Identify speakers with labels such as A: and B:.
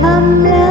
A: come love.